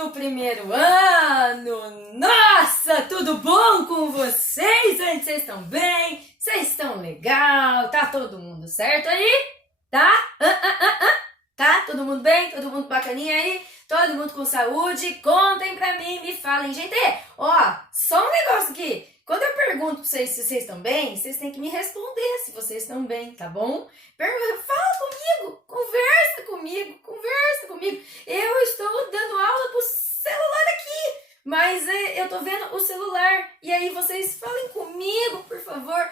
do primeiro ano! Nossa, tudo bom com vocês? Vocês estão bem? Vocês estão legal? Tá todo mundo certo aí? Tá? Tá? Todo mundo bem? Todo mundo bacaninha aí? Todo mundo com saúde? Contem pra mim, me falem. Gente, ó, só um negócio aqui. Quando eu pergunto pra vocês se vocês estão bem, vocês têm que me responder se vocês estão bem, tá bom? Fala comigo, conversa comigo. Eu estou dando aula pro celular aqui, mas eu tô vendo o celular. E aí vocês falem comigo, por favor.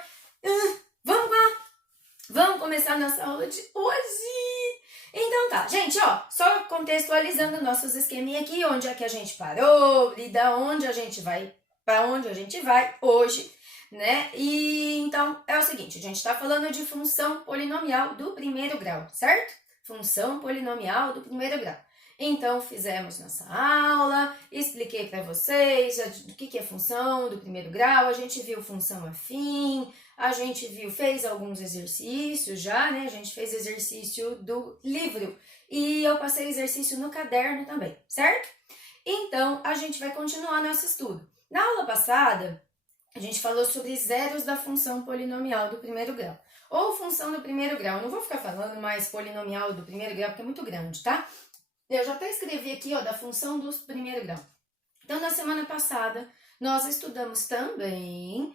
Vamos lá. Vamos começar nossa aula de hoje. Então tá, gente, ó, só contextualizando nossos esqueminha aqui, onde é que a gente parou e da onde a gente vai, para onde a gente vai hoje, né? E então é o seguinte, a gente tá falando de função polinomial do primeiro grau, certo? Função polinomial do primeiro grau. Então fizemos nossa aula, expliquei para vocês o que é função do primeiro grau, a gente viu função afim, a gente fez alguns exercícios já, né? A gente fez exercício do livro e eu passei exercício no caderno também, certo? Então, a gente vai continuar nosso estudo. Na aula passada, a gente falou sobre zeros da função polinomial do primeiro grau. Ou função do primeiro grau. Eu não vou ficar falando mais polinomial do primeiro grau, porque é muito grande, tá? Eu já até escrevi aqui, ó, da função do primeiro grau. Então, na semana passada, nós estudamos também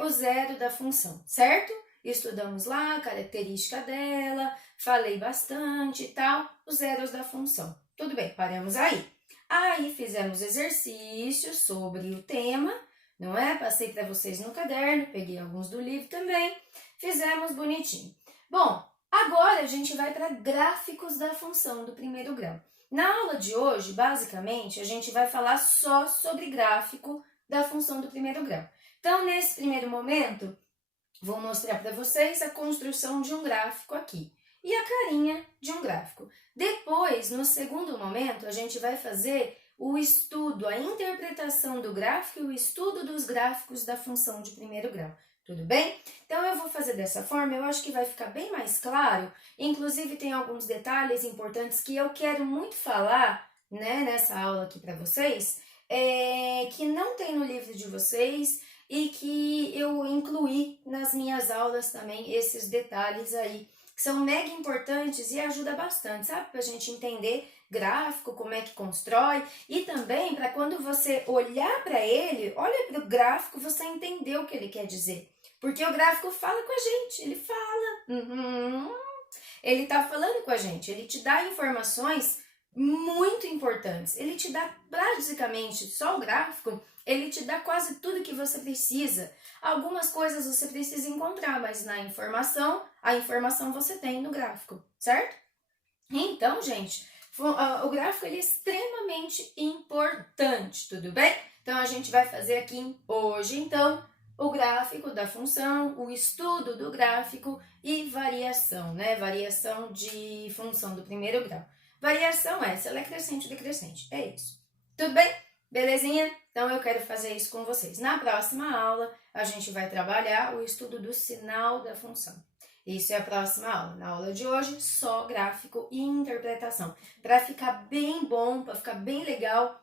o zero da função, certo? Estudamos lá a característica dela, falei bastante e tal, os zeros da função. Tudo bem, paramos aí. Aí fizemos exercícios sobre o tema, não é? Passei para vocês no caderno, peguei alguns do livro também, fizemos bonitinho. Bom, agora a gente vai para gráficos da função do primeiro grau. Na aula de hoje, basicamente, a gente vai falar só sobre gráfico da função do primeiro grau. Então, nesse primeiro momento, vou mostrar para vocês a construção de um gráfico aqui e a carinha de um gráfico. Depois, no segundo momento, a gente vai fazer o estudo, a interpretação do gráfico e o estudo dos gráficos da função de primeiro grau. Tudo bem? Então, eu vou fazer dessa forma, eu acho que vai ficar bem mais claro. Inclusive, tem alguns detalhes importantes que eu quero muito falar, né, nessa aula aqui para vocês, que não tem no livro de vocês e que eu incluí nas minhas aulas também, esses detalhes aí, que são mega importantes e ajuda bastante, sabe? Pra gente entender gráfico, como é que constrói e também para quando você olhar para ele, olha para o gráfico, você entender o que ele quer dizer. Porque o gráfico fala com a gente, ele fala, ele tá falando com a gente, ele te dá informações muito importantes, ele te dá basicamente só o gráfico, ele te dá quase tudo que você precisa. Algumas coisas você precisa encontrar, mas a informação você tem no gráfico, certo? Então, gente, o gráfico ele é extremamente importante, tudo bem? Então, a gente vai fazer aqui hoje, então, o gráfico da função, o estudo do gráfico e variação, né? Variação de função do primeiro grau. Variação se ela é crescente ou decrescente, é isso. Tudo bem? Belezinha? Então, eu quero fazer isso com vocês. Na próxima aula, a gente vai trabalhar o estudo do sinal da função. Isso é a próxima aula. Na aula de hoje, só gráfico e interpretação. Para ficar bem bom, para ficar bem legal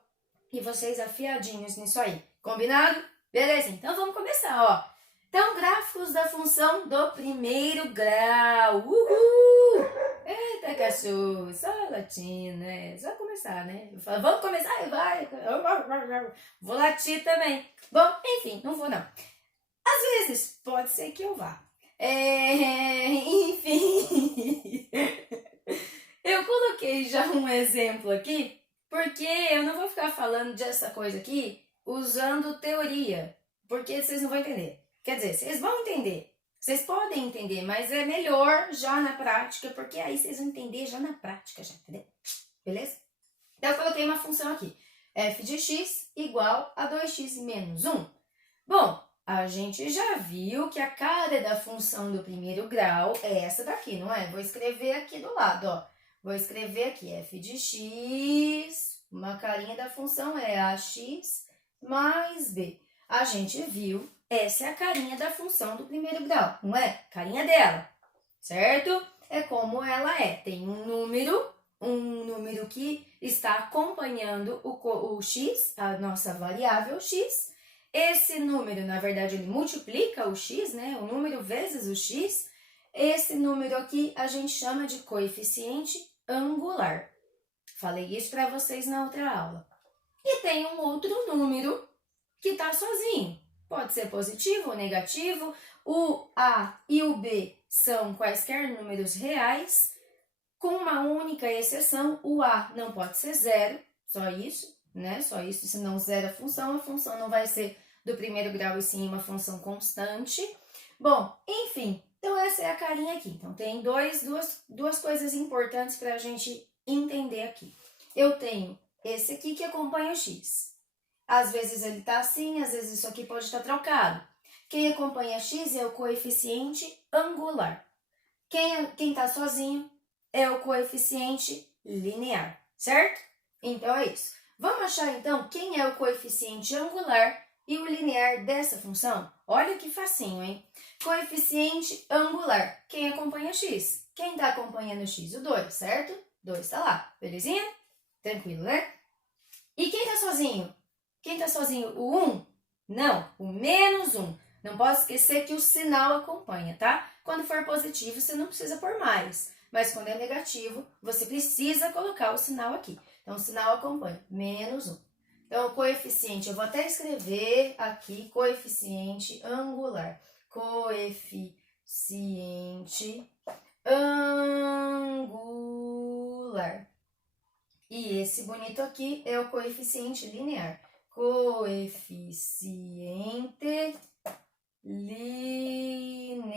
e vocês afiadinhos nisso aí. Combinado? Beleza? Então, vamos começar, ó. Então, gráficos da função do primeiro grau. Uhul! Eita, cachorro, só latindo, né? Só começar, né? Eu falo, vamos começar? Vai! Vou latir também. Bom, enfim, não vou não. Às vezes, pode ser que eu vá. Enfim, eu coloquei já um exemplo aqui, porque eu não vou ficar falando dessa coisa aqui usando teoria, porque vocês não vão entender. Quer dizer, vocês vão entender. Vocês podem entender, mas é melhor já na prática, porque aí vocês vão entender já na prática, já, entendeu? Beleza? Então, eu coloquei uma função aqui. F de x igual a 2x menos 1. Bom, a gente já viu que a cara da função do primeiro grau é essa daqui, não é? Vou escrever aqui do lado, ó. Vou escrever aqui f de x, uma carinha da função é ax mais b. A gente viu, essa é a carinha da função do primeiro grau, não é? Carinha dela, certo? É como ela é. Tem um número, um número que está acompanhando o x, a nossa variável x. Esse número, na verdade, ele multiplica o x, né? O número vezes o x. Esse número aqui a gente chama de coeficiente angular. Falei isso para vocês na outra aula. E tem um outro número que está sozinho. Pode ser positivo ou negativo. O A e o B são quaisquer números reais. Com uma única exceção, o A não pode ser zero, só isso, né? Só isso, senão zero a função não vai ser do primeiro grau e sim uma função constante. Bom, enfim, então essa é a carinha aqui. Então tem duas coisas importantes para a gente entender aqui. Eu tenho esse aqui que acompanha o x. Às vezes ele está assim, às vezes isso aqui pode estar trocado. Quem acompanha x é o coeficiente angular. Quem está sozinho é o coeficiente linear, certo? Então é isso. Vamos achar então quem é o coeficiente angular e o linear dessa função? Olha que facinho, hein? Coeficiente angular. Quem acompanha x? Quem está acompanhando x? O 2, certo? 2 está lá, belezinha? Tranquilo, né? E quem está sozinho? Quem está sozinho? O 1? Não, o menos 1. Não pode esquecer que o sinal acompanha, tá? Quando for positivo, você não precisa pôr mais. Mas quando é negativo, você precisa colocar o sinal aqui. Então, o sinal acompanha, menos 1. Então, o coeficiente, eu vou até escrever aqui, coeficiente angular. Coeficiente angular. E esse bonito aqui é o coeficiente linear. Coeficiente linear.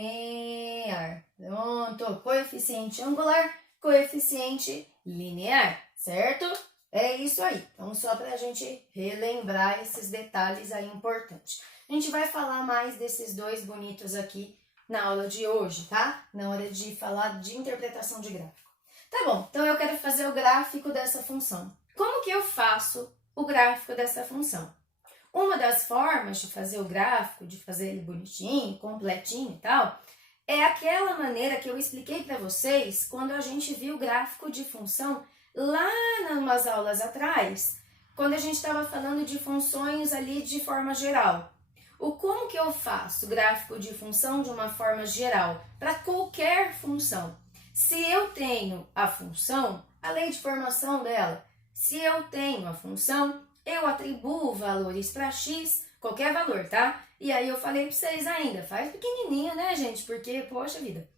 Pronto. Coeficiente angular, coeficiente linear, certo? É isso aí. Então, só para a gente relembrar esses detalhes aí importantes. A gente vai falar mais desses dois bonitos aqui na aula de hoje, tá? Na hora de falar de interpretação de gráfico. Tá bom, então eu quero fazer o gráfico dessa função. Como que eu faço o gráfico dessa função? Uma das formas de fazer o gráfico, de fazer ele bonitinho, completinho e tal, é aquela maneira que eu expliquei para vocês quando a gente viu o gráfico de função lá em umas aulas atrás, quando a gente estava falando de funções ali de forma geral. Como que eu faço gráfico de função de uma forma geral, para qualquer função? Se eu tenho a função, a lei de formação dela, se eu tenho a função, eu atribuo valores para x, qualquer valor, tá? E aí eu falei para vocês ainda, faz pequenininho, né, gente? Porque, poxa vida,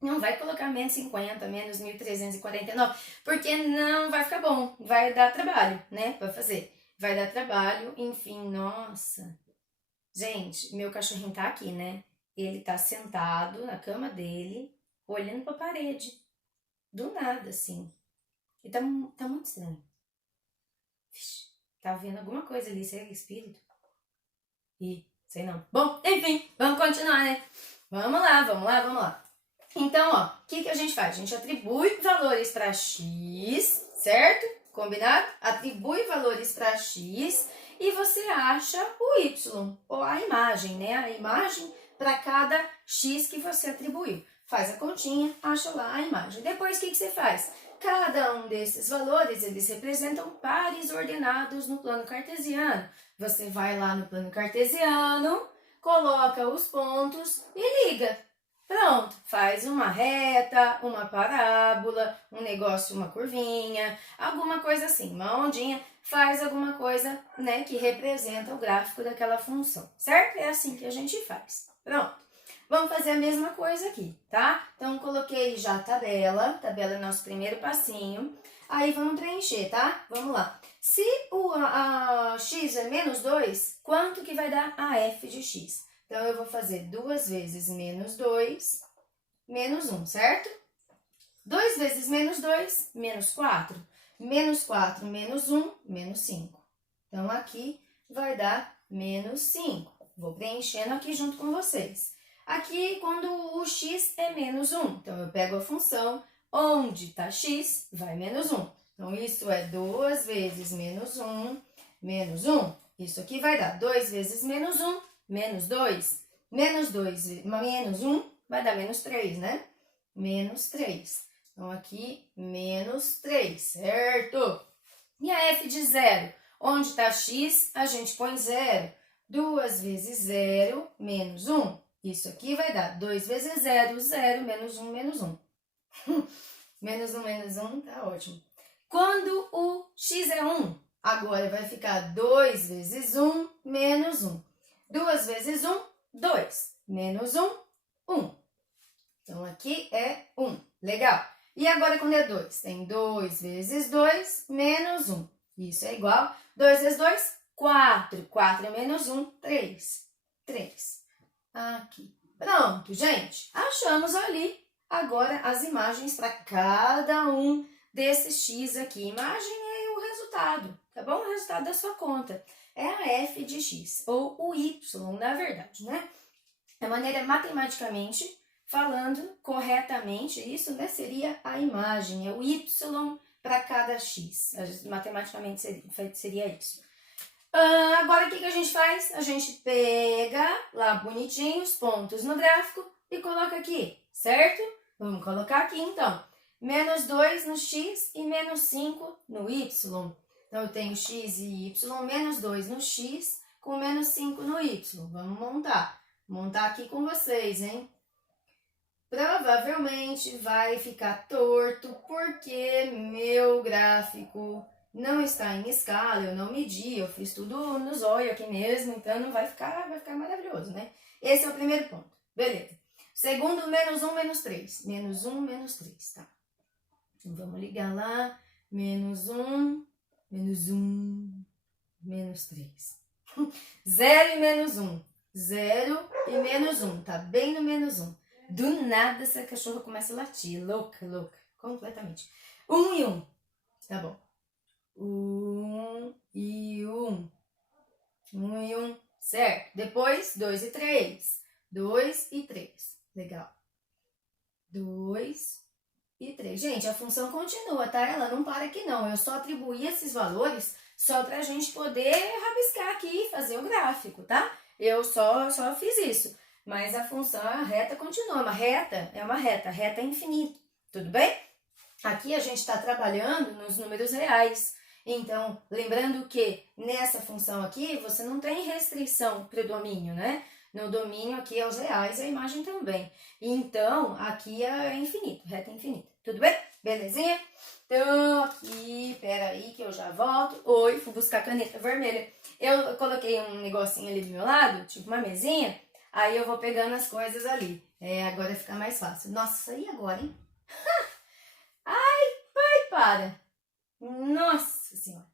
não vai colocar menos 50, menos 1.349, porque não vai ficar bom, vai dar trabalho, né, para fazer. Vai dar trabalho, enfim, nossa. Gente, meu cachorrinho tá aqui, né? Ele tá sentado na cama dele, olhando pra parede. Do nada, assim. E tá muito estranho. Vixe, tá vendo alguma coisa ali, será que é espírito? Ih, sei não. Bom, enfim, vamos continuar, né? Vamos lá. Então, ó, o que a gente faz? A gente atribui valores para x, certo? Combinado? Atribui valores para x e você acha o y, ou a imagem, né? A imagem para cada x que você atribuiu. Faz a continha, acha lá a imagem. Depois, o que você faz? Cada um desses valores, eles representam pares ordenados no plano cartesiano. Você vai lá no plano cartesiano, coloca os pontos e liga. Pronto, faz uma reta, uma parábola, um negócio, uma curvinha, alguma coisa assim, uma ondinha, faz alguma coisa, né, que representa o gráfico daquela função, certo? É assim que a gente faz. Pronto. Vamos fazer a mesma coisa aqui, tá? Então, coloquei já a tabela é nosso primeiro passinho. Aí, vamos preencher, tá? Vamos lá. Se a x é menos 2, quanto que vai dar a f de x? Então, eu vou fazer 2 vezes menos 2, menos 1, certo? 2 vezes menos 2, menos 4. Menos 4, menos 1, menos 5. Então, aqui vai dar menos 5. Vou preenchendo aqui junto com vocês. Aqui, quando o x é menos 1, então eu pego a função onde está x, vai menos 1. Então, isso é 2 vezes menos 1, menos 1. Isso aqui vai dar 2 vezes menos 1, menos 2. Menos 2, menos 1, vai dar menos 3, né? Menos 3. Então, aqui, menos 3, certo? E a f de 0? Onde está x, a gente põe 0. 2 vezes 0, menos 1. Isso aqui vai dar 2 vezes 0, 0, menos 1, menos 1. menos 1, tá ótimo. Quando o x é 1, agora vai ficar 2 vezes 1, menos 1. 2 vezes 1, 2. Menos 1, 1. Então, aqui é 1. Legal. E agora, quando é 2? Tem 2 vezes 2, menos 1. Isso é igual. 2 vezes 2, 4. 4 menos 1, 3. 3. Aqui. Pronto, gente. Achamos ali agora as imagens para cada um desses x aqui. Imagem é o resultado, tá bom? O resultado da sua conta. É a f de x, ou o y, na verdade, né? A maneira matematicamente falando corretamente, isso, né, seria a imagem, é o y para cada x. Matematicamente seria isso. Agora, o que a gente faz? A gente pega lá bonitinho os pontos no gráfico e coloca aqui, certo? Vamos colocar aqui, então. Menos 2 no x e menos 5 no y. Então, eu tenho x e y, menos 2 no x com menos 5 no y. Vamos montar. Vou montar aqui com vocês, hein? Provavelmente vai ficar torto porque meu gráfico não está em escala, eu não medi, eu fiz tudo no zóio aqui mesmo, então não vai ficar maravilhoso, né? Esse é o primeiro ponto, beleza. Segundo, menos 1, menos 3. Menos 1, menos 3, tá? Então, vamos ligar lá. Menos 1, menos 1, menos 3. 0 e menos 1. 0 e menos 1, tá bem no menos 1. Do nada, essa cachorra começa a latir. Louca, louca. Completamente. 1 e 1. Tá bom. 1 e 1. 1 e 1. Certo. Depois, 2 e 3. 2 e 3. Legal. 2 e 3. Gente, a função continua, tá? Ela não para aqui, não. Eu só atribuí esses valores só pra gente poder rabiscar aqui e fazer o gráfico, tá? Eu só fiz isso. Mas a função, a reta continua. Uma reta é uma reta. Reta é infinito. Tudo bem? Aqui a gente está trabalhando nos números reais. Então, lembrando que nessa função aqui, você não tem restrição para o domínio, né? No domínio aqui é os reais e a imagem também. Então, aqui é infinito, reta infinita. Tudo bem? Belezinha? Então, aqui, peraí que eu já volto. Oi, fui buscar caneta vermelha. Eu coloquei um negocinho ali do meu lado, tipo uma mesinha. Aí eu vou pegando as coisas ali. Agora fica mais fácil. Nossa, e agora, hein? Ai, pai, para. Nossa Senhora.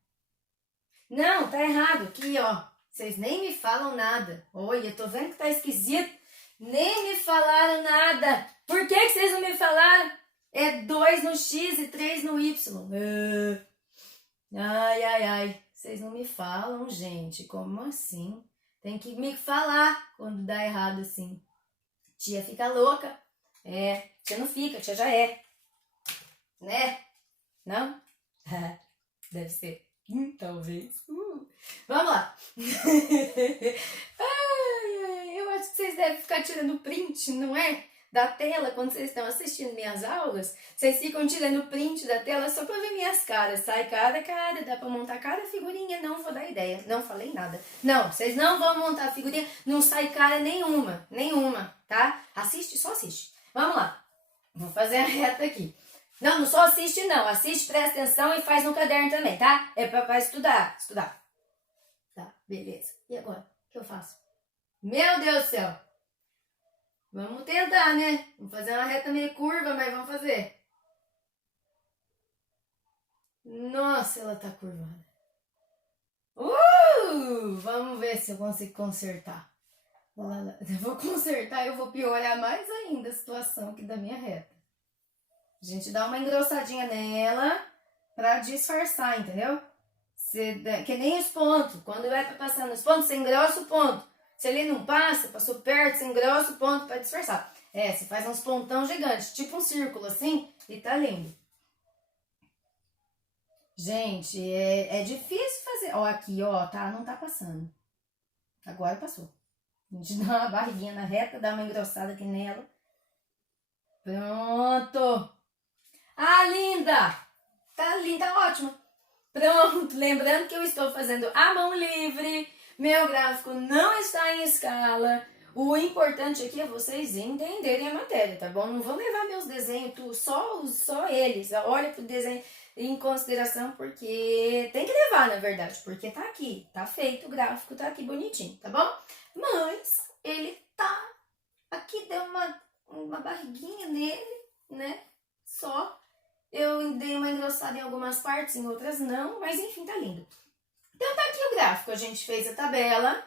Não, tá errado. Aqui, ó. Vocês nem me falam nada. Olha, tô vendo que tá esquisito. Nem me falaram nada. Por que vocês não me falaram? É 2 no x e 3 no y. Ai, ai, ai. Vocês não me falam, gente. Como assim? Tem que me falar quando dá errado assim. Tia fica louca. Tia não fica, tia já é. Né? Não? Deve ser. Talvez. Vamos lá. Eu acho que vocês devem ficar tirando print, não é? Da tela, quando vocês estão assistindo minhas aulas, vocês ficam tirando print da tela só pra ver minhas caras. Sai cada cara, dá pra montar cada figurinha. Não vou dar ideia, não falei nada. Não, vocês não vão montar figurinha, não sai cara nenhuma, tá? Assiste, só assiste. Vamos lá, vou fazer a reta aqui. Não, não só assiste não, assiste, presta atenção e faz no caderno também, tá? É pra estudar. Tá, beleza. E agora, o que eu faço? Meu Deus do céu! Vamos tentar, né? Vamos fazer uma reta meio curva, mas vamos fazer. Nossa, ela tá curvada. Vamos ver se eu consigo consertar. Eu vou consertar e eu vou piorar mais ainda a situação aqui da minha reta. A gente dá uma engrossadinha nela pra disfarçar, entendeu? Que nem os pontos. Quando vai passando os pontos, você engrossa o ponto. Se ele não passa, passou perto, você engrossa o ponto para disfarçar. Você faz uns pontão gigantes, tipo um círculo assim, e tá lindo. Gente, é difícil fazer. Ó, aqui, ó, tá, não tá passando. Agora passou. A gente dá uma barriguinha na reta, dá uma engrossada aqui nela. Pronto. Ah, linda! Tá linda, ótimo. Pronto, lembrando que eu estou fazendo à mão livre, meu gráfico não está em escala. O importante aqui é vocês entenderem a matéria, tá bom? Não vou levar meus desenhos, só eles. Olha pro desenho em consideração, porque tem que levar, na verdade, porque tá aqui, tá feito o gráfico, tá aqui bonitinho, tá bom? Mas ele tá aqui, deu uma barriguinha nele, né? Só. Eu dei uma engrossada em algumas partes, em outras não, mas enfim, tá lindo. Então tá aqui o gráfico, a gente fez a tabela,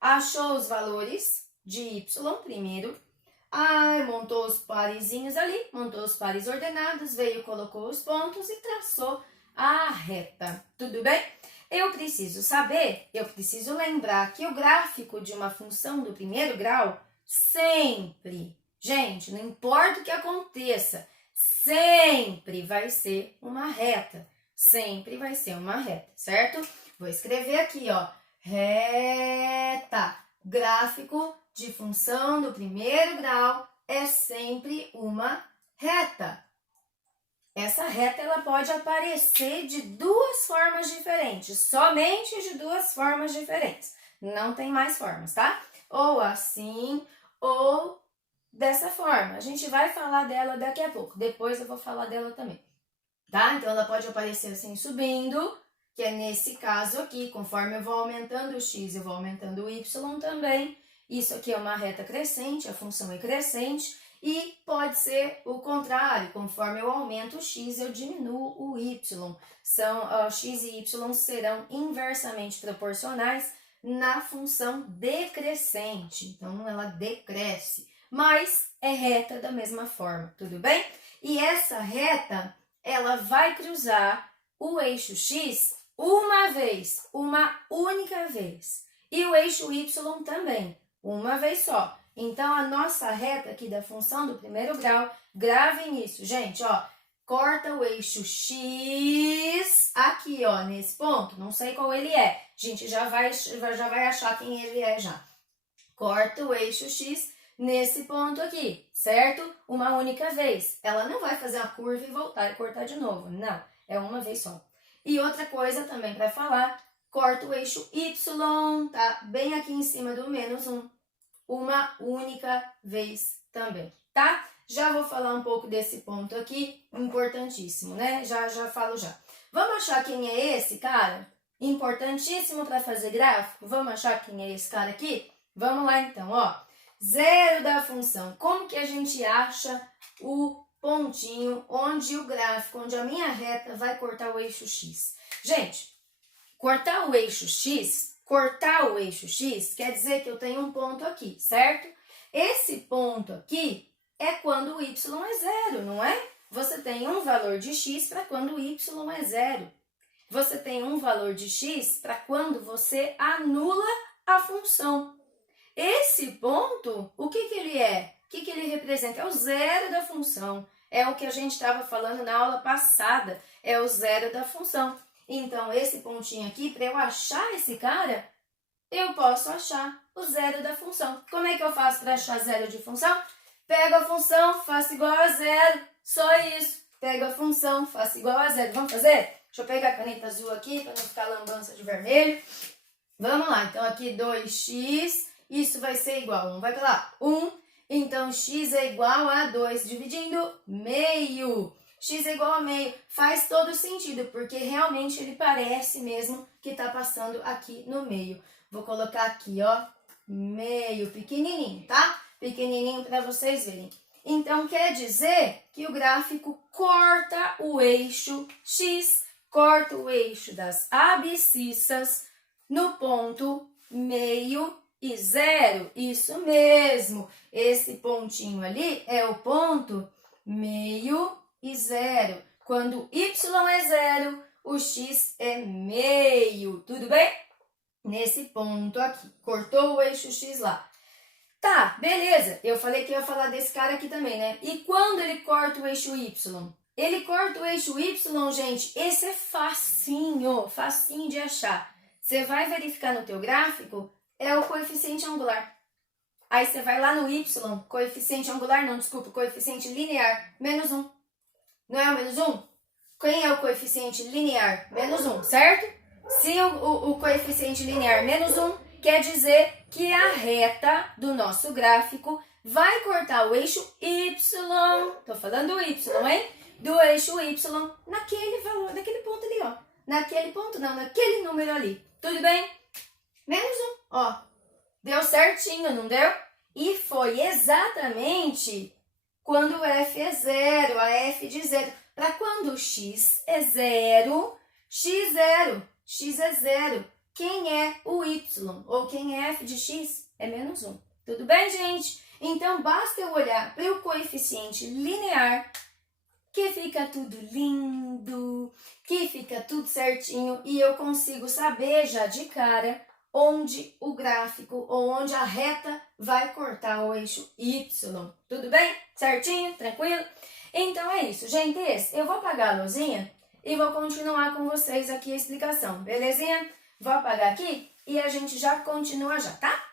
achou os valores de y primeiro, montou os parezinhos ali, montou os pares ordenados, veio, colocou os pontos e traçou a reta. Tudo bem? Eu preciso lembrar que o gráfico de uma função do primeiro grau sempre, gente, não importa o que aconteça, sempre vai ser uma reta. Sempre vai ser uma reta, certo? Vou escrever aqui, ó, reta. Gráfico de função do primeiro grau é sempre uma reta. Essa reta ela pode aparecer de duas formas diferentes, somente de duas formas diferentes. Não tem mais formas, tá? Ou assim, ou dessa forma. A gente vai falar dela daqui a pouco. Depois eu vou falar dela também, tá? Então ela pode aparecer assim subindo, que é nesse caso aqui, conforme eu vou aumentando o x, eu vou aumentando o y também. Isso aqui é uma reta crescente, a função é crescente. E pode ser o contrário, conforme eu aumento o x, eu diminuo o y. X e y serão inversamente proporcionais na função decrescente. Então, ela decresce, mas é reta da mesma forma, tudo bem? E essa reta, ela vai cruzar o eixo x uma vez, uma única vez. E o eixo y também, uma vez só. Então, a nossa reta aqui da função do primeiro grau, gravem isso, gente, ó. Corta o eixo x aqui, ó, nesse ponto. Não sei qual ele é. A gente já vai achar quem ele é já. Corta o eixo x nesse ponto aqui, certo? Uma única vez. Ela não vai fazer uma curva e voltar e cortar de novo. Não, é uma vez só. E outra coisa também para falar, corta o eixo y, tá? Bem aqui em cima do menos 1. Uma única vez também, tá? Já vou falar um pouco desse ponto aqui, importantíssimo, né? Já falo já. Vamos achar quem é esse cara? Importantíssimo para fazer gráfico. Vamos achar quem é esse cara aqui? Vamos lá então, ó. Zero da função. Como que a gente acha o pontinho onde o gráfico, onde a minha reta vai cortar o eixo x? Gente, cortar o eixo x quer dizer que eu tenho um ponto aqui, certo? Esse ponto aqui é quando o y é zero, não é? Você tem um valor de x para quando o y é zero. Você tem um valor de x para quando você anula a função. Esse ponto, o que ele é? O que ele representa? É o zero da função. É o que a gente estava falando na aula passada. É o zero da função. Então, esse pontinho aqui, para eu achar esse cara, eu posso achar o zero da função. Como é que eu faço para achar zero de função? Pego a função, faço igual a zero. Só isso. Pego a função, faço igual a zero. Vamos fazer? Deixa eu pegar a caneta azul aqui para não ficar lambança de vermelho. Vamos lá. Então, aqui 2x. Isso vai ser igual a 1. Vai para lá. 1. Então, x é igual a 2. Dividindo meio. X é igual a meio. Faz todo sentido, porque realmente ele parece mesmo que está passando aqui no meio. Vou colocar aqui, ó, meio pequenininho, tá? Pequenininho para vocês verem. Então, quer dizer que o gráfico corta o eixo x, corta o eixo das abscissas no ponto meio e zero. Isso mesmo. Esse pontinho ali é o ponto meio e zero. Quando y é zero, o x é meio. Tudo bem? Nesse ponto aqui. Cortou o eixo x lá. Tá, beleza. Eu falei que ia falar desse cara aqui também, né? E quando ele corta o eixo y? Ele corta o eixo y, gente, esse é facinho, facinho de achar. Você vai verificar no teu gráfico, é o coeficiente angular. Aí você vai lá no y, coeficiente angular não, desculpa, coeficiente linear, menos 1. Não é o menos 1? Quem é o coeficiente linear? Menos 1, certo? Se o coeficiente linear menos 1, quer dizer que a reta do nosso gráfico vai cortar o eixo Y. Tô falando do Y, hein? Do eixo Y naquele valor, naquele ponto ali, ó. Naquele ponto, não, naquele número ali. Tudo bem? Menos 1, ó. Deu certinho, não deu? E foi exatamente quando o f é 0, a f de 0. Para quando x é 0, x 0. X é 0. Quem é o y? Ou quem é f de x? É menos 1. Tudo bem, gente? Então, basta eu olhar para o coeficiente linear, que fica tudo lindo, que fica tudo certinho, e eu consigo saber já de cara onde o gráfico, ou onde a reta vai cortar o eixo y. Tudo bem? Certinho? Tranquilo? Então, é isso, gente. Eu vou apagar a luzinha e vou continuar com vocês aqui a explicação, belezinha? Vou apagar aqui e a gente já continua já, tá?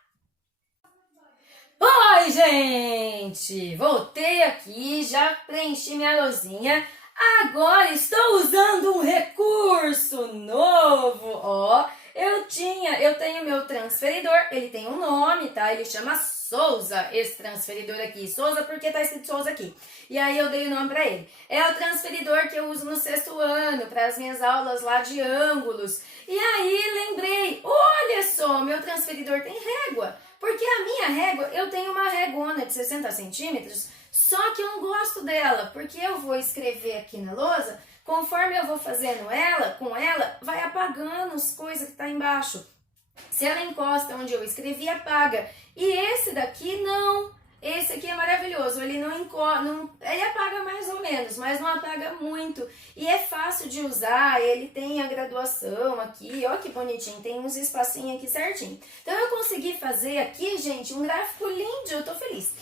Oi, gente! Voltei aqui, já preenchi minha luzinha. Agora estou usando um recurso novo, ó. Eu tenho meu transferidor, ele tem um nome, tá? Ele chama Souza, esse transferidor aqui. Souza porque tá escrito Souza aqui. E aí eu dei o nome para ele. É o transferidor que eu uso no 6º ano, para as minhas aulas lá de ângulos. E aí lembrei, olha só, meu transferidor tem régua. Porque a minha régua, eu tenho uma régua de 60 centímetros, só que eu não gosto dela, porque eu vou escrever aqui na lousa, conforme eu vou fazendo com ela, vai apagando as coisas que tá embaixo. Se ela encosta onde eu escrevi, apaga. E esse daqui não. Esse aqui é maravilhoso, ele ele apaga mais ou menos, mas não apaga muito. E é fácil de usar, ele tem a graduação aqui, ó que bonitinho, tem uns espacinhos aqui certinho. Então eu consegui fazer aqui, gente, um gráfico lindo, eu tô feliz.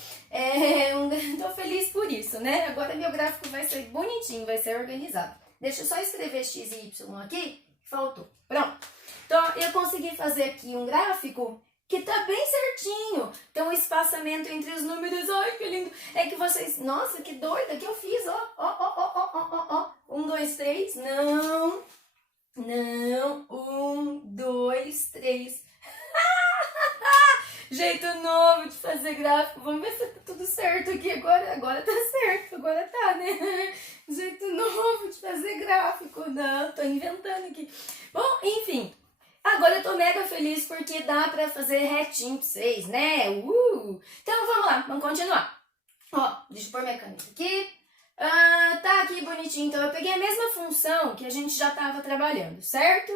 Tô feliz por isso, né? Agora meu gráfico vai ser bonitinho, vai ser organizado. Deixa eu só escrever x e y aqui, faltou. Pronto. Então eu consegui fazer aqui um gráfico que tá bem certinho. Então, o espaçamento entre os números, ai, que lindo. É que vocês, nossa, que doida que eu fiz, ó. 1, 2, 3, não. 1, 2, 3. Jeito novo de fazer gráfico. Vamos ver se tá tudo certo aqui. Agora tá certo, agora tá, né? Jeito novo de fazer gráfico. Não, tô inventando aqui. Bom, enfim. Agora eu tô mega feliz porque dá pra fazer retinho pra vocês, né? Então vamos lá, vamos continuar. Ó, deixa eu pôr minha caneta aqui. Tá aqui bonitinho. Então eu peguei a mesma função que a gente já tava trabalhando, certo?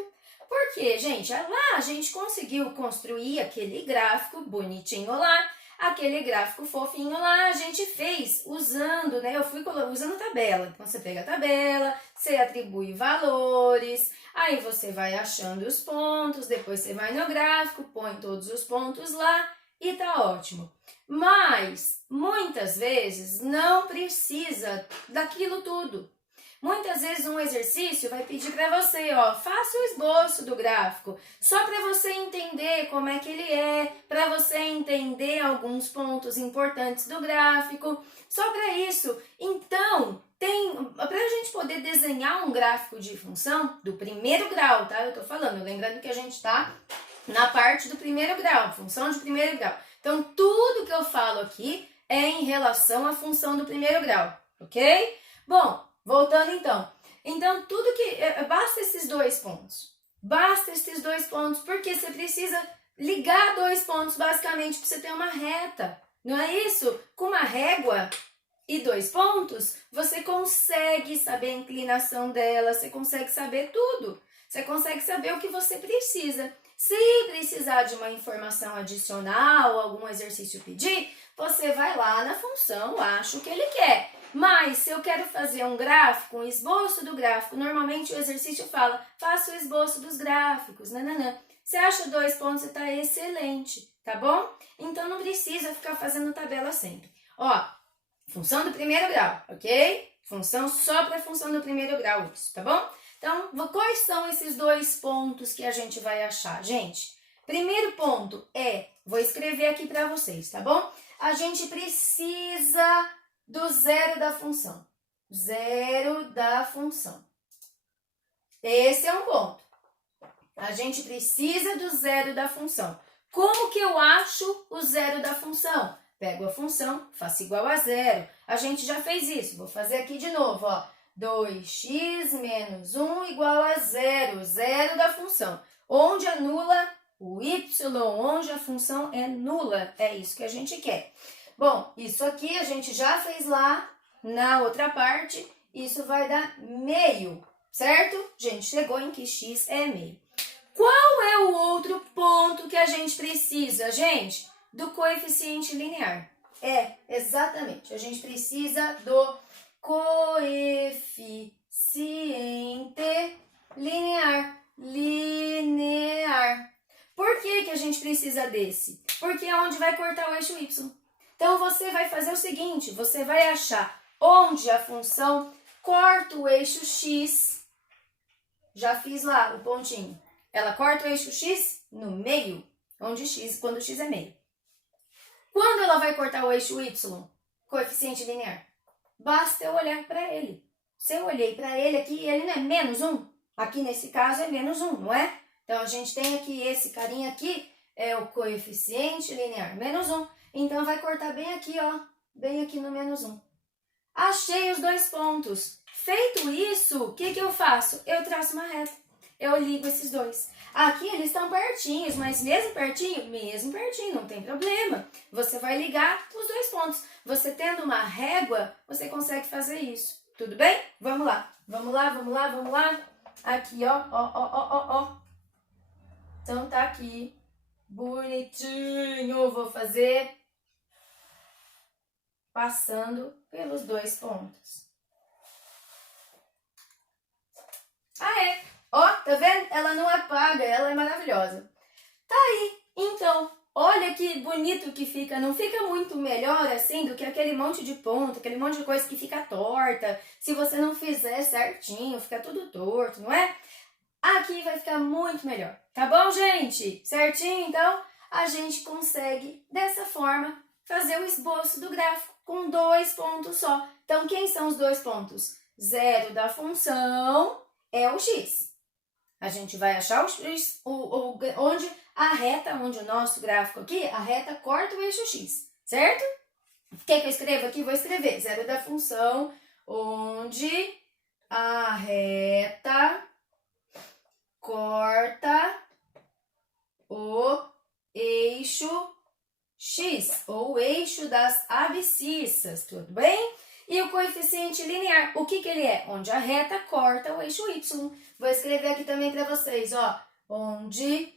Porque, gente, lá a gente conseguiu construir aquele gráfico bonitinho lá, aquele gráfico fofinho lá, a gente fez usando, né? Eu fui usando tabela. Então você pega a tabela, você atribui valores. Aí você vai achando os pontos, depois você vai no gráfico, põe todos os pontos lá e tá ótimo. Mas, muitas vezes, não precisa daquilo tudo. Muitas vezes um exercício vai pedir para você, ó, faça o esboço do gráfico, só para você entender como é que ele é, para você entender alguns pontos importantes do gráfico, só para isso. Então, para a gente poder desenhar um gráfico de função do primeiro grau, tá? Eu tô falando, lembrando que a gente tá na parte do primeiro grau, função de primeiro grau. Então, tudo que eu falo aqui é em relação à função do primeiro grau, ok? Bom, voltando então. Então, tudo que... Basta esses 2 pontos. Basta esses 2 pontos, porque você precisa ligar 2 pontos, basicamente, para você ter uma reta. Não é isso? Com uma régua e 2 pontos, você consegue saber a inclinação dela, você consegue saber tudo. Você consegue saber o que você precisa. Se precisar de uma informação adicional, algum exercício pedir, você vai lá na função, acha o que ele quer. Mas, se eu quero fazer um gráfico, um esboço do gráfico, normalmente o exercício fala, faça o esboço dos gráficos, nananã. Você acha 2 pontos e tá excelente, tá bom? Então, não precisa ficar fazendo tabela sempre. Ó, função do primeiro grau, ok? Função só para função do primeiro grau, isso, tá bom? Então, quais são esses 2 pontos que a gente vai achar, gente? Primeiro ponto vou escrever aqui para vocês, tá bom? A gente precisa do zero da função. zero da função. Esse é um ponto. A gente precisa do zero da função. Como que eu acho o zero da função? Pego a função, faço igual a zero. A gente já fez isso. Vou fazer aqui de novo, ó. 2x menos 1 igual a zero. Zero da função. Onde anula o y, onde a função é nula. É isso que a gente quer. Bom, isso aqui a gente já fez lá na outra parte. Isso vai dar meio, certo? A gente chegou em que x é meio. Qual é o outro ponto que a gente precisa, gente? Do coeficiente linear. Exatamente. A gente precisa do coeficiente linear. Por que a gente precisa desse? Porque é onde vai cortar o eixo y. Então, você vai fazer o seguinte, você vai achar onde a função corta o eixo x. Já fiz lá o pontinho. Ela corta o eixo x no meio, quando x é meio. Quando ela vai cortar o eixo y, coeficiente linear? Basta eu olhar para ele. Se eu olhei para ele aqui, ele não é menos 1? Aqui nesse caso é menos 1, não é? Então, a gente tem aqui esse carinha aqui, é o coeficiente linear, menos 1. Então, vai cortar bem aqui, ó, bem aqui no menos 1. Achei os dois pontos. Feito isso, o que eu faço? Eu traço uma reta. Eu ligo esses dois. Aqui eles estão pertinhos, mas mesmo pertinho, não tem problema. Você vai ligar os dois pontos. Você tendo uma régua, você consegue fazer isso. Tudo bem? Vamos lá. Vamos lá. Aqui, ó. Então, tá aqui. Bonitinho. Vou fazer passando pelos dois pontos. Ó, tá vendo? Ela não apaga, ela é maravilhosa. Tá aí. Então, olha que bonito que fica. Não fica muito melhor assim do que aquele monte de ponto, aquele monte de coisa que fica torta. Se você não fizer certinho, fica tudo torto, não é? Aqui vai ficar muito melhor. Tá bom, gente? Certinho? Então, a gente consegue, dessa forma, fazer o esboço do gráfico com dois pontos só. Então, quem são os dois pontos? Zero da função é o x. A gente vai achar onde a reta, onde o nosso gráfico aqui, a reta corta o eixo x, certo? O que eu escrevo aqui? Vou escrever zero da função, onde a reta corta o eixo x, ou o eixo das abscissas, tudo bem? E o coeficiente linear, o que ele é? Onde a reta corta o eixo y. Vou escrever aqui também para vocês, ó. Onde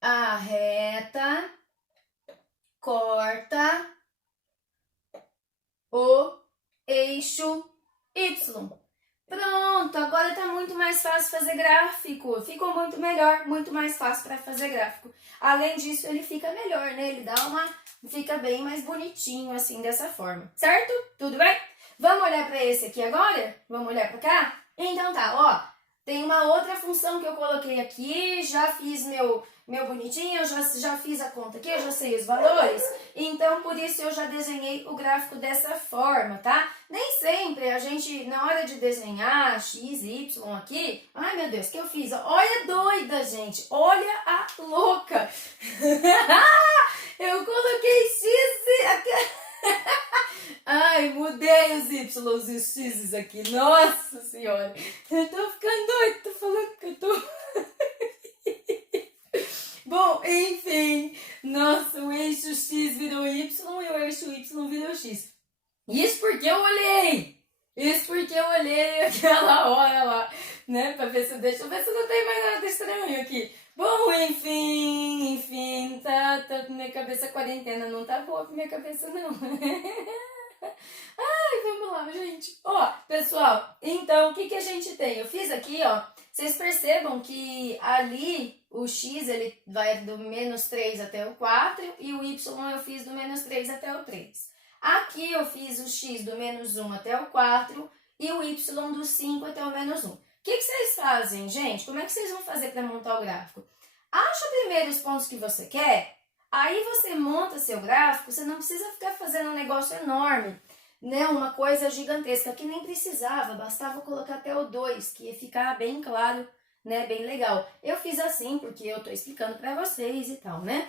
a reta corta o eixo y. Pronto, agora tá muito mais fácil fazer gráfico. Ficou muito melhor, muito mais fácil para fazer gráfico. Além disso, ele fica melhor, né? Ele fica bem mais bonitinho, assim, dessa forma. Certo? Tudo bem? Vamos olhar para esse aqui agora? Vamos olhar para cá? Então tá, ó. Tem uma outra função que eu coloquei aqui, já fiz meu bonitinho, eu já fiz a conta aqui, eu já sei os valores. Então, por isso eu já desenhei o gráfico dessa forma, tá? Nem sempre a gente, na hora de desenhar x, y aqui... Ai, meu Deus, o que eu fiz? Olha a doida, gente. Olha a louca. Eu coloquei x... Ai, mudei os y e os x aqui. Nossa senhora. Eu tô ficando doida, tô falando que eu tô... Bom, enfim. Nossa, o eixo x virou y e o eixo y virou x. Isso porque eu olhei. Aquela hora lá, né? Pra ver se deixa eu ver se não tem mais nada estranho aqui. Bom, enfim, tá minha cabeça quarentena não tá boa pra minha cabeça não. Ai, vamos lá, gente. Ó, pessoal, então o que a gente tem? Eu fiz aqui, ó, vocês percebam que ali o x ele vai do menos 3 até o 4 e o y eu fiz do menos 3 até o 3. Aqui eu fiz o x do menos 1 até o 4 e o y do 5 até o menos 1. O que vocês fazem, gente? Como é que vocês vão fazer para montar o gráfico? Acha primeiro os pontos que você quer, aí você monta seu gráfico, você não precisa ficar fazendo um negócio enorme. né, uma coisa gigantesca que nem precisava, bastava colocar até o 2, que ia ficar bem claro, né, bem legal. Eu fiz assim porque eu tô explicando para vocês e tal, né?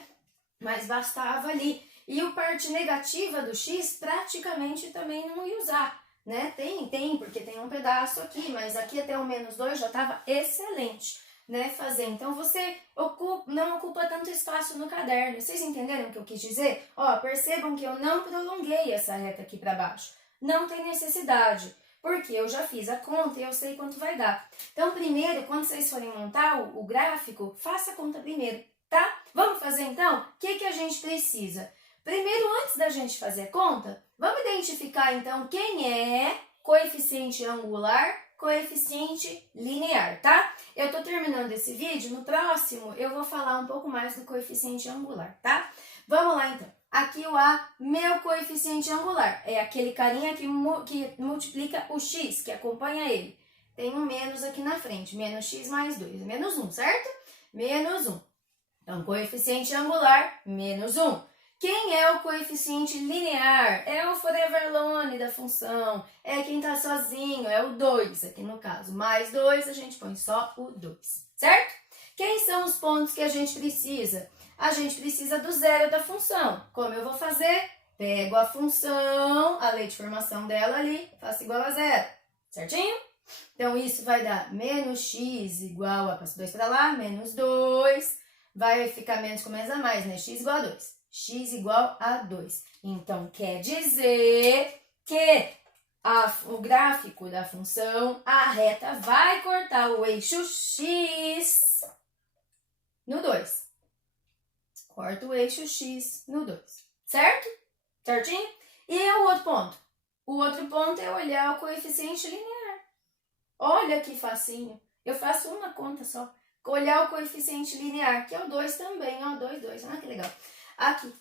Mas bastava ali. E o parte negativa do x praticamente também não ia usar, né? Tem, porque tem um pedaço aqui, mas aqui até o -2 já estava excelente, né? Fazer. Então, você não ocupa tanto espaço no caderno. Vocês entenderam o que eu quis dizer? Ó, percebam que eu não prolonguei essa reta aqui para baixo. Não tem necessidade, porque eu já fiz a conta e eu sei quanto vai dar. Então, primeiro, quando vocês forem montar o gráfico, faça a conta primeiro, tá? Vamos fazer então? O que a gente precisa? Primeiro, antes da gente fazer a conta, vamos identificar então quem é coeficiente angular, coeficiente linear, tá? Eu tô terminando esse vídeo, no próximo eu vou falar um pouco mais do coeficiente angular, tá? Vamos lá então. Aqui o A, meu coeficiente angular, é aquele carinha que multiplica o x, que acompanha ele. Tem um menos aqui na frente, menos x mais 2, menos 1, certo? Menos 1. Então, coeficiente angular, menos 1. Quem é o coeficiente linear? É o forever alone da função, é quem está sozinho, é o 2 aqui no caso. Mais 2, a gente põe só o 2, certo? Quem são os pontos que a gente precisa? A gente precisa do zero da função. Como eu vou fazer? Pego a função, a lei de formação dela ali, faço igual a zero, certinho? Então, isso vai dar menos x igual a, passo 2 para lá, menos 2, vai ficar menos com menos a mais, né? X igual a 2. X igual a 2. Então, quer dizer que o gráfico da função, a reta vai cortar o eixo x no 2. Corta o eixo x no 2, certo? Certinho? E o outro ponto? O outro ponto é olhar o coeficiente linear. Olha que facinho. Eu faço uma conta só. Olhar o coeficiente linear, que é o 2 também, ó, 2, 2. Ah, que legal. Aqui.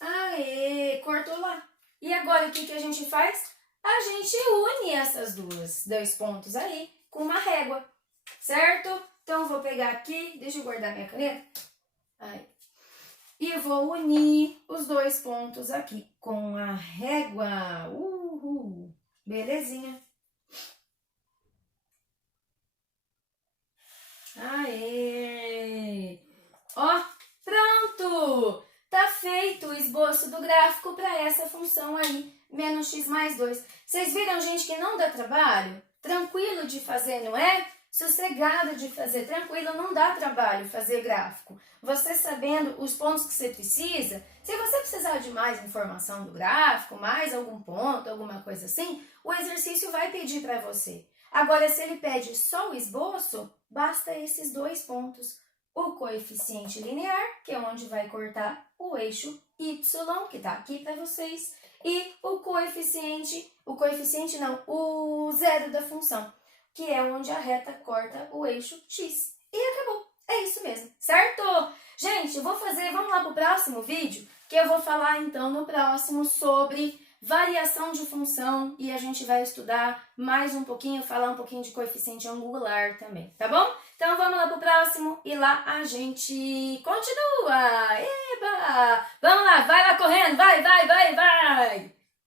Aê, cortou lá. E agora o que a gente faz? A gente une essas dois pontos aí com uma régua, certo? Então, eu vou pegar aqui, deixa eu guardar minha caneta. Aí. E vou unir os dois pontos aqui com a régua. Uhul! Belezinha. Aê! Ó, pronto! Tá feito o esboço do gráfico para essa função aí, menos x mais 2. Vocês viram, gente, que não dá trabalho? Tranquilo de fazer, não é? Sossegado de fazer, tranquilo, não dá trabalho fazer gráfico. Você sabendo os pontos que você precisa, se você precisar de mais informação do gráfico, mais algum ponto, alguma coisa assim, o exercício vai pedir para você. Agora, se ele pede só o esboço, basta esses dois pontos. O coeficiente linear, que é onde vai cortar o eixo y, que está aqui para vocês, e o zero da função, que é onde a reta corta o eixo x. E acabou. É isso mesmo, certo? Gente, vamos lá para o próximo vídeo, que eu vou falar então no próximo sobre variação de função e a gente vai estudar mais um pouquinho, falar um pouquinho de coeficiente angular também, tá bom? Então vamos lá pro próximo e lá a gente continua. Eba! Vamos lá, vai lá correndo, vai!